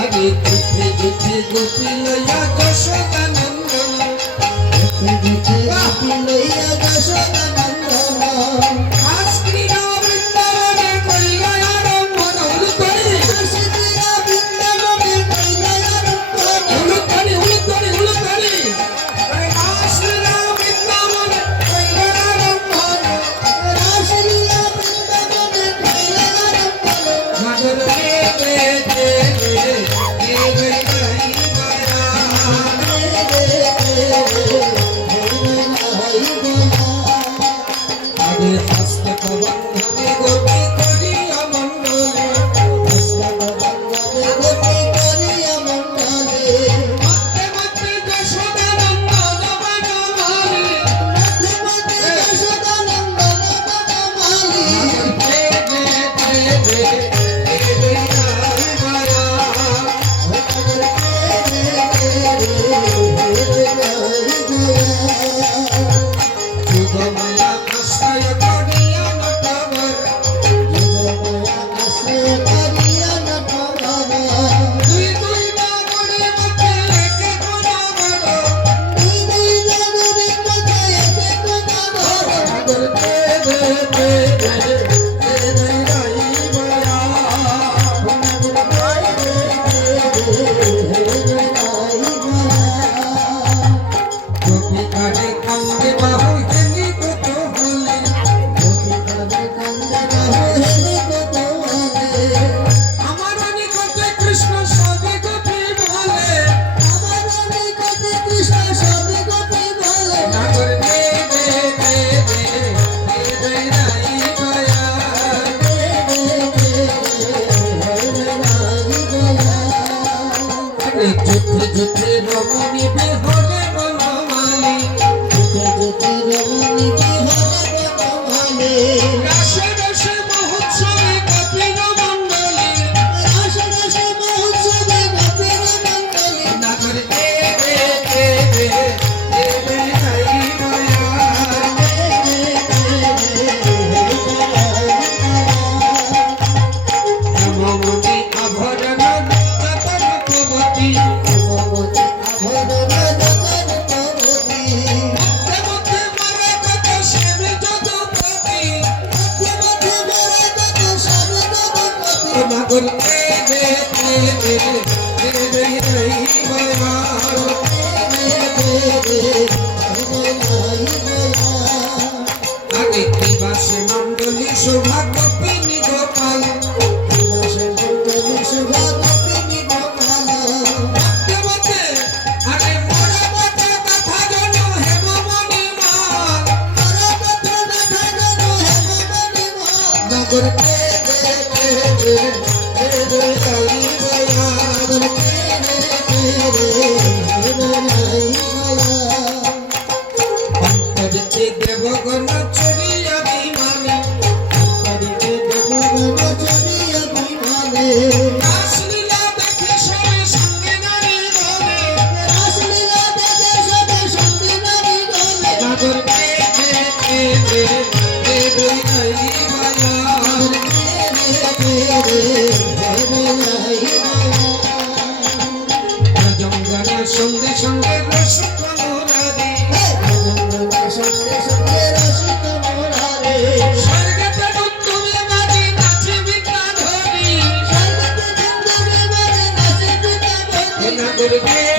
আগে যুদ্ধে যুদ্ধে গোপী লইয়া যশোদানন্দন যুদ্ধে যুদ্ধে গোপী লইয়া যশোদানন্দন আজ ক্রীড়া বৃন্দাবনে করিয়া আরম্ভন উলুধ্বনি আজ ক্রীড়া বৃন্দাবনে করিয়া আরম্ভন উলুধ্বনি উলুধ্বনি উলুধ্বনি আজ ক্রীড়া বৃন্দাবনে করিয়া আরম্ভন আজ ক্রীড়া বৃন্দাবনে করিয়া আরম্ভন মাধুর যুদ্ধে রমণী বিহরে বনমালী যুদ্ধে রমণী বিহরে বনমালী রাসে রাসে মহোৎসবে গোপীর মণ্ডলী রাসে রাসে মহোৎসবে গোপীর মণ্ডলী নাগর আগে দিবাসে মণ্ডলী শোভা গোপিনী গোপাল দিবাসে মণ্ডলী শোভা গোপিনী গোপাল মধ্যে আগে মোরা কথা কথা জন হেমমণি মাল মোরা কথা কথা জন হেমমণি মাল নগর দেবগণ চরিয়া বিমানে দেবগণ চরিয়া বিমানে রাসলীলা দেখে সবে সঙ্গে নারী গনে রাসলীলা দেখে সবে সঙ্গে নারী গনে নাগর সঙ্গে সঙ্গে রসিক মুরারি সঙ্গে সঙ্গে রসিক মুরারি স্বর্গতে তুমি বাজি নাচি বিদ্যা ধরি স্বর্গতে তুমি বাজি নাচি বিদ্যা ধরি